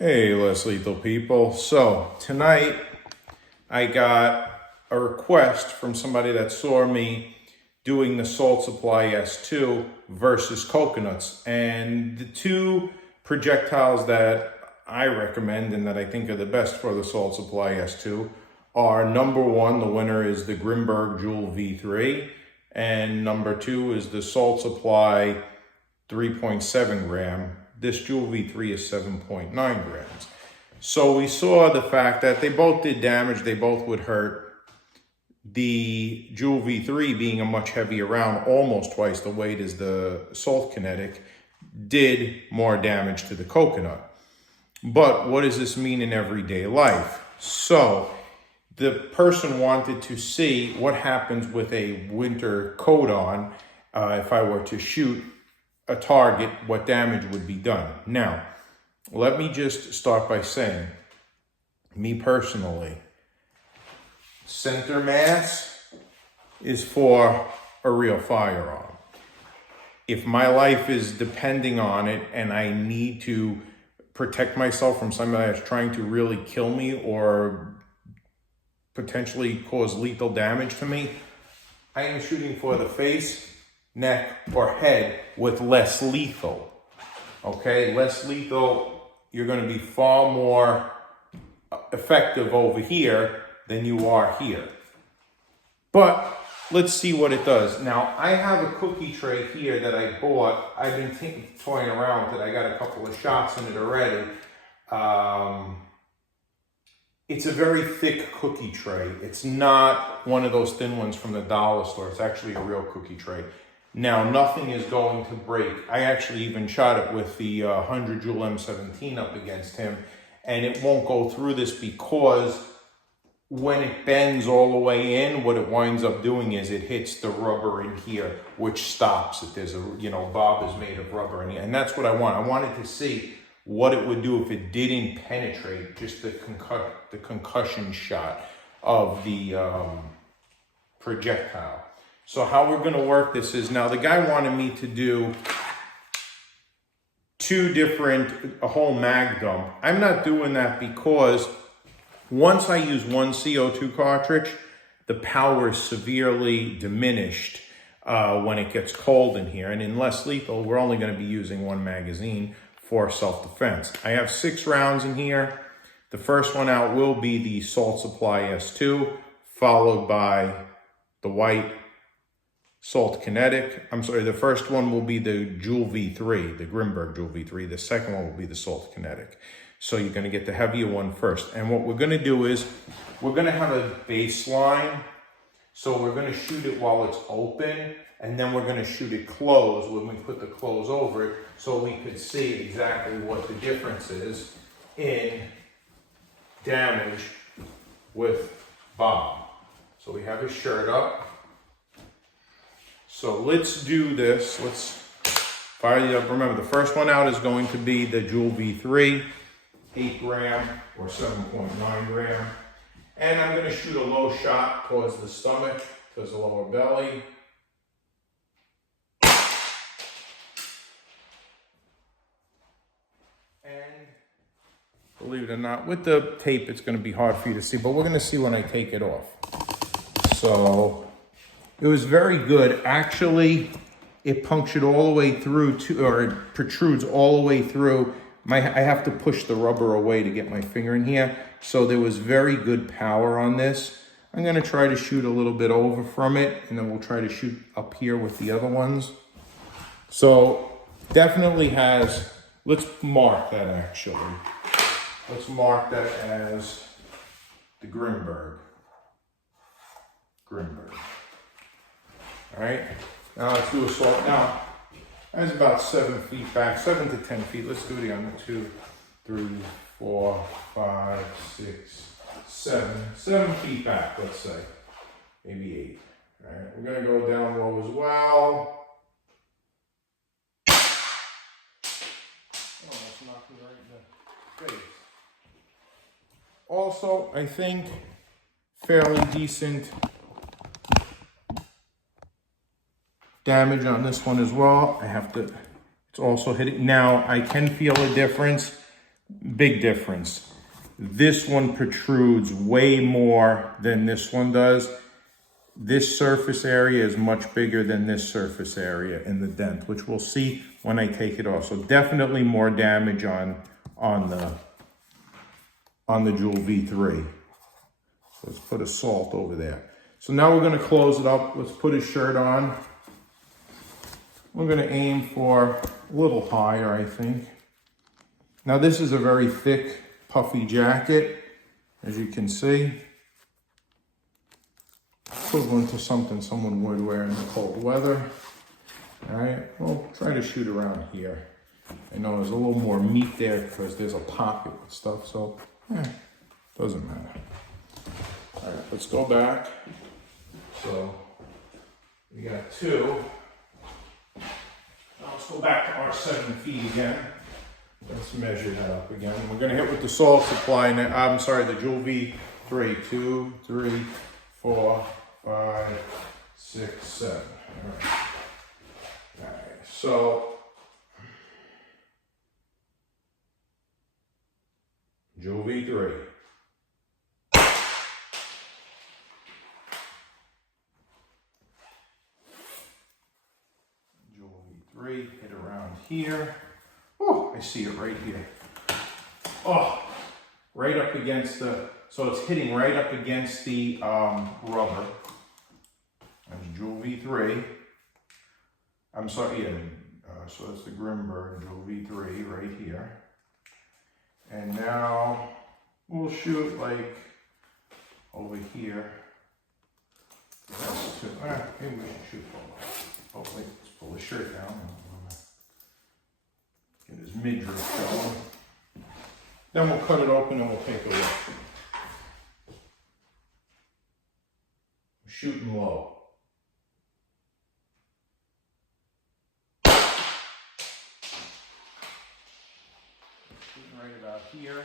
Hey, less lethal people. So tonight I got a request from somebody that saw me doing the Salt Supply S2 versus coconuts. And the two projectiles that I recommend and that I think are the best for the Salt Supply S2 are number one, the winner is the Grimburg JulV3, and number two is the Salt Supply 3.7 gram. This JulV3 is 7.9 grams. So we saw the fact that they both did damage, they both would hurt. The JulV3 being a much heavier round, almost twice the weight as the Salt Kinetic, did more damage to the coconut. But what does this mean in everyday life? So the person wanted to see what happens with a winter coat on if I were to shoot a target, what damage would be done. Now, let me just start by saying, me personally, center mass is for a real firearm. If my life is depending on it and I need to protect myself from somebody that's trying to really kill me or potentially cause lethal damage to me, I am shooting for the face, neck, or head with less lethal. Okay, less lethal, you're going to be far more effective over here than you are here. But let's see what it does. Now, I have a cookie tray here that I bought. I've been toying around with it. I got a couple of shots in it already. It's a very thick cookie tray. It's not one of those thin ones from the dollar store. It's actually a real cookie tray. Now, nothing is going to break. I actually even shot it with the 100 Joule M17 up against him, and it won't go through this because when it bends all the way in, what it winds up doing is it hits the rubber in here, which stops it. There's a, Bob is made of rubber in here, and that's what I want. I wanted to see what it would do if it didn't penetrate, just the concussion shot of the projectile. So how we're gonna work this is, now the guy wanted me to do a whole mag dump. I'm not doing that because once I use one CO2 cartridge, the power is severely diminished when it gets cold in here. And in less lethal, we're only gonna be using one magazine for self-defense. I have 6 rounds in here. The first one out will be the Salt Supply S2, followed by the white Salt Kinetic. The first one will be the JulV3, the Grimburg JulV3. The second one will be the Salt Kinetic. So you're gonna get the heavier one first. And what we're gonna do is, we're gonna have a baseline. So we're gonna shoot it while it's open, and then we're gonna shoot it closed when we put the close over it, so we could see exactly what the difference is in damage with Bob. So we have his shirt up. So let's do this. Let's fire it up. Remember, the first one out is going to be the JulV3, 8 gram or 7.9 gram. And I'm gonna shoot a low shot towards the stomach, towards the lower belly. And believe it or not, with the tape, it's gonna be hard for you to see, but we're gonna see when I take it off. So it was very good. Actually, it punctured all the way through or it protrudes all the way through. I have to push the rubber away to get my finger in here. So there was very good power on this. I'm gonna try to shoot a little bit over from it, and then we'll try to shoot up here with the other ones. So definitely has, let's mark that actually. Let's mark that as the Grimburg. All right, now let's do a salt. Now, that's about 7 feet back, 7 to 10 feet. Let's do it on the 2, 3, 4, 5, 6, 7. 7 feet back, let's say. Maybe 8. All right, we're gonna go down low as well. Oh, it's knocking right in the face. Also, I think fairly decent damage on this one as well. It's also hitting. Now I can feel a difference big difference. This one protrudes way more than this one does. This surface area is much bigger than this surface area in the dent, which we'll see when I take it off. So definitely more damage on the JulV3. So let's put a salt over there. So now we're gonna close it up. Let's put his shirt on. We're gonna aim for a little higher, I think. Now this is a very thick, puffy jacket, as you can see. Equivalent to something someone would wear in the cold weather. All right, we'll try to shoot around here. I know there's a little more meat there because there's a pocket with stuff, so doesn't matter. All right, let's go back. So we got 2. Now let's go back to our 7 feet again. Let's measure that up again. We're gonna hit with the salt supply now. I'm sorry, the JulV3. 2, 3, 4, 5, 6, 7. All right. All right. So JulV3. JulV3. Hit around here. Oh, I see it right here. Oh, right up against the. So it's hitting right up against the rubber. That's JulV3. I'm sorry, yeah. So that's the Grimburg JulV3 right here. And now we'll shoot like over here. Maybe we should shoot forward. Oh, wait, let's pull the shirt down. Get his midriff going. Then we'll cut it open and we'll take a look. Shooting low. Shooting right about here.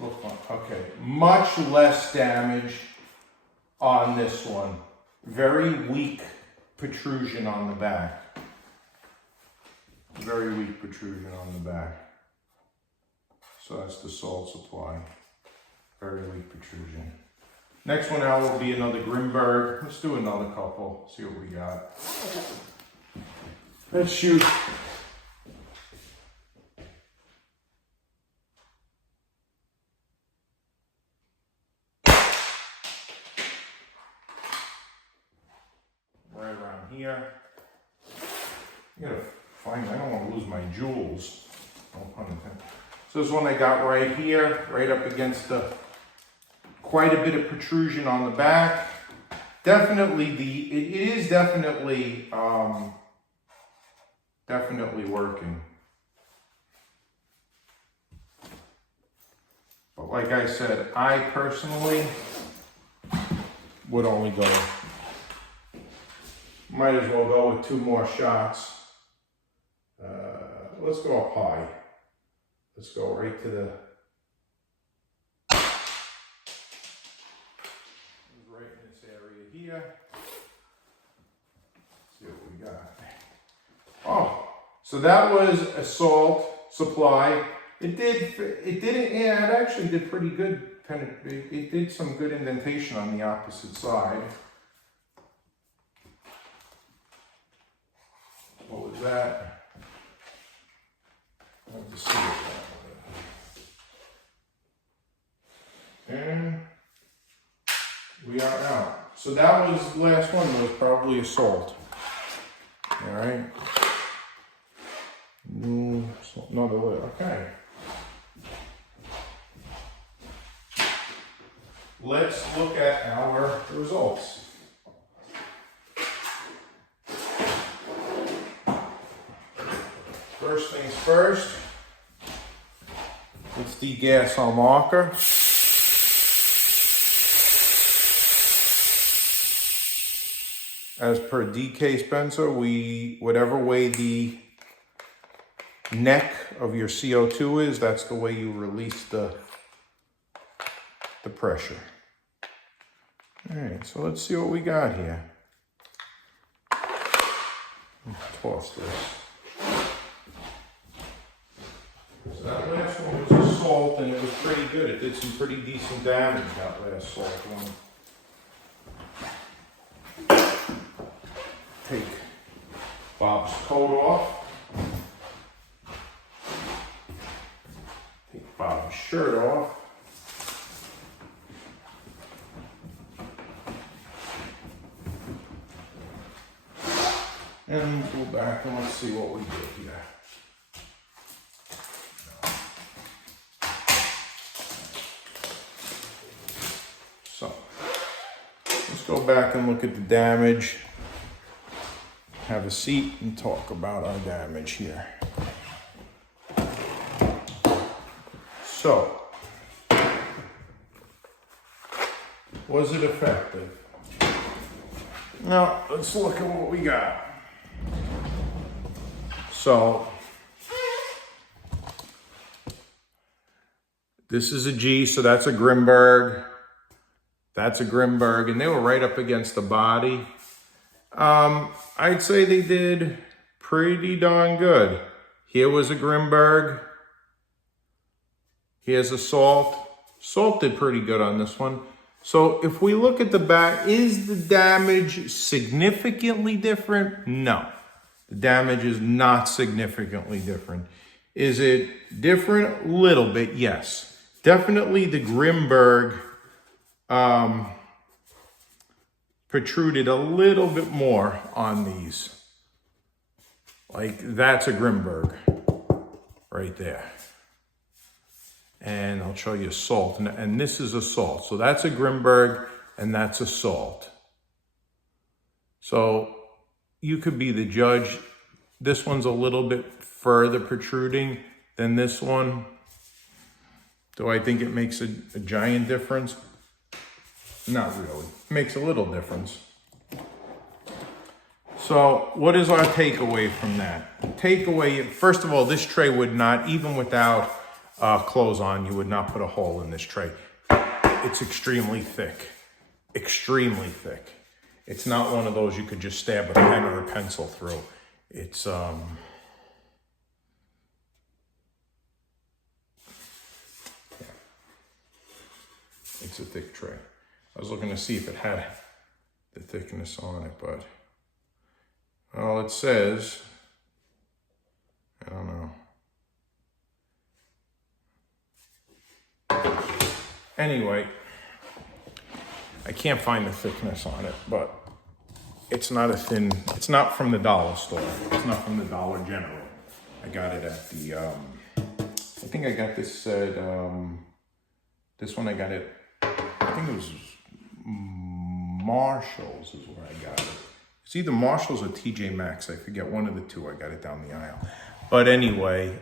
Look fun. Okay, much less damage on this one. Very weak protrusion on the back. Very weak protrusion on the back. So that's the salt supply. Very weak protrusion. Next one out will be another Grimburg. Let's do another couple, see what we got. Let's shoot. Right around here. I gotta find, I don't want to lose my jewels. No pun intended. So this one I got right here, right up against the, quite a bit of protrusion on the back. Definitely it is definitely working. But like I said, I personally would only go, might as well go with 2 more shots. Let's go up high. Let's go right to the, right in this area here. Let's see what we got. Oh, so that was a salt supply. It actually did pretty good. It did some good indentation on the opposite side. What was that? I have to see what that was. And we are out. So that was the last one. It was probably a salt. All right. Another lid. Okay. Let's look at our results. First things first, let's degas our marker. As per DK Spencer, whatever way the neck of your CO2 is, that's the way you release the pressure. All right, so let's see what we got here. Toss this. So that last one was a salt, and it was pretty good. It did some pretty decent damage, that last salt one. Take Bob's coat off. Take Bob's shirt off. And go back and let's see what we did here. So, let's go back and look at the damage. Have a seat and talk about our damage here. So, was it effective? Now, let's look at what we got. So, this is a G, so that's a Grimburg. That's a Grimburg, and they were right up against the body. I'd say they did pretty darn good. Here was a Grimburg. Here's a Salt. Salt did pretty good on this one. So if we look at the back, is the damage significantly different? No. The damage is not significantly different. Is it different? A little bit, yes. Definitely the Grimburg protruded a little bit more on these. Like, that's a Grimburg right there. And I'll show you a Salt. And this is a Salt. So that's a Grimburg and that's a Salt. So you could be the judge. This one's a little bit further protruding than this one. Do I think it makes a giant difference? Not really. It makes a little difference. So what is our takeaway from that? Takeaway, first of all, this tray would not, even without clothes on, you would not put a hole in this tray. It's extremely thick. Extremely thick. It's not one of those you could just stab a pen or a pencil through. It's yeah. It's a thick tray. I was looking to see if it had the thickness on it, but well, it says, I don't know. Anyway, I can't find the thickness on it, but it's not a thin, it's not from the dollar store. It's not from the Dollar General. I got it at the, I think I got this at, this one I got it, I think it was Marshall's is where I got it. It's either Marshall's or TJ Maxx. I forget, one of the two. I got it down the aisle. But anyway, it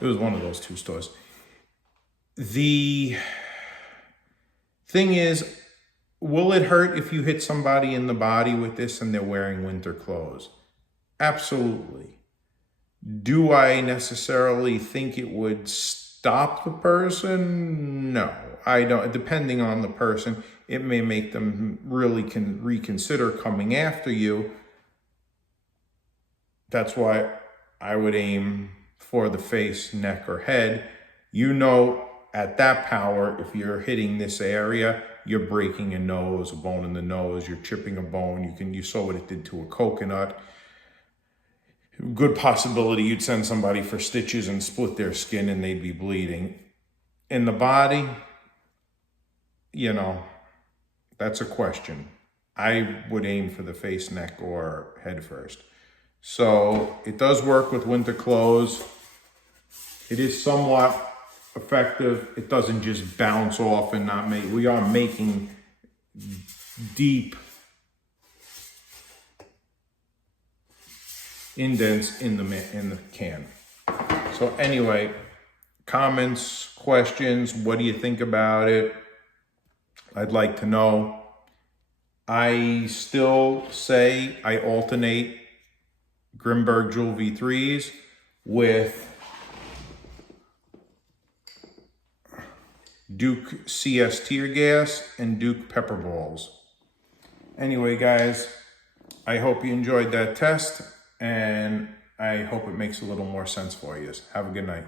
was one of those two stores. The thing is, will it hurt if you hit somebody in the body with this and they're wearing winter clothes? Absolutely. Do I necessarily think it would stop the person? No, I don't. Depending on the person, it may make them really reconsider coming after you. That's why I would aim for the face, neck, or head. You know, at that power, if you're hitting this area, you're breaking a nose, a bone in the nose, you're chipping a bone. You saw what it did to a coconut. Good possibility you'd send somebody for stitches and split their skin and they'd be bleeding. In the body, you know, that's a question. I would aim for the face, neck, or head first. So it does work with winter clothes. It is somewhat effective. It doesn't just bounce off and not make, we are making deep indents in the can. So anyway, comments, questions, what do you think about it? I'd like to know. I still say I alternate Grimburg JulV3s with Duke CS tear gas and Duke pepper balls. Anyway, guys, I hope you enjoyed that test, and I hope it makes a little more sense for you. Have a good night.